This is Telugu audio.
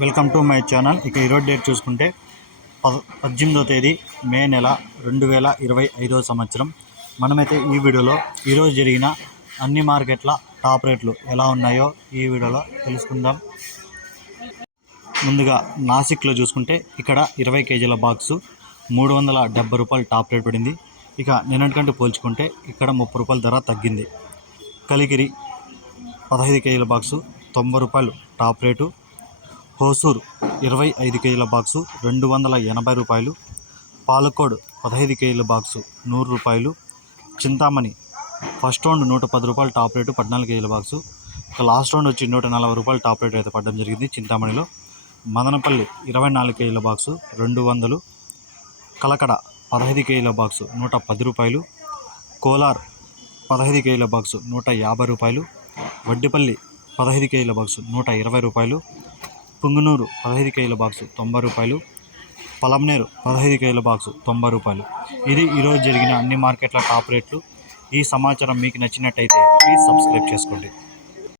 Welcome to my channel. ఇక ఈరోజు డేట్ చూసుకుంటే పద పద్దెనిమిదో తేదీ మే నెల రెండు వేల ఇరవై ఐదో సంవత్సరం. మనమైతే ఈ వీడియోలో ఈరోజు జరిగిన అన్ని మార్కెట్ల టాప్ రేట్లు ఎలా ఉన్నాయో ఈ వీడియోలో తెలుసుకుందాం. ముందుగా నాసిక్లో చూసుకుంటే ఇక్కడ ఇరవై కేజీల బాక్సు మూడు వందల డెబ్బై రూపాయలు టాప్ రేట్ పడింది. ఇక నిన్నటికంటే పోల్చుకుంటే ఇక్కడ ముప్పై రూపాయల ధర తగ్గింది. కలిగిరి పదహైదు కేజీల బాక్సు తొంభై రూపాయలు టాప్ రేటు. హోసూర్ ఇరవై ఐదు కేజీల బాక్సు రెండు వందల ఎనభై రూపాయలు. పాలకోడ్ పదహైదు కేజీల బాక్సు నూరు రూపాయలు. చింతామణి ఫస్ట్ రౌండ్ నూట పది రూపాయలు టాప్ రేటు పద్నాలుగు కేజీల బాక్సు. ఇక లాస్ట్ రౌండ్ వచ్చి నూట నలభై రూపాయలు టాప్ రేట్ అయితే పడడం జరిగింది చింతామణిలో. మదనపల్లి ఇరవై నాలుగు కేజీల బాక్సు రెండు వందలు. కలకడ పదహైదు కేజీల బాక్సు నూట పది రూపాయలు. కోలార్ పదహైదు కేజీల బాక్సు నూట యాభై రూపాయలు. వడ్డిపల్లి పదహైదు కేజీల బాక్సు నూట ఇరవై రూపాయలు. పుంగనూరు పదహైదు కేజీల బాక్సు తొంభై రూపాయలు పలంనేరు పదహైదు కేజీల బాక్సు తొంభై రూపాయలు. ఇది ఈరోజు జరిగిన అన్ని మార్కెట్ల టాప్ రేట్లు. ఈ సమాచారం మీకు నచ్చినట్టయితే ప్లీజ్ సబ్స్క్రైబ్ చేసుకోండి.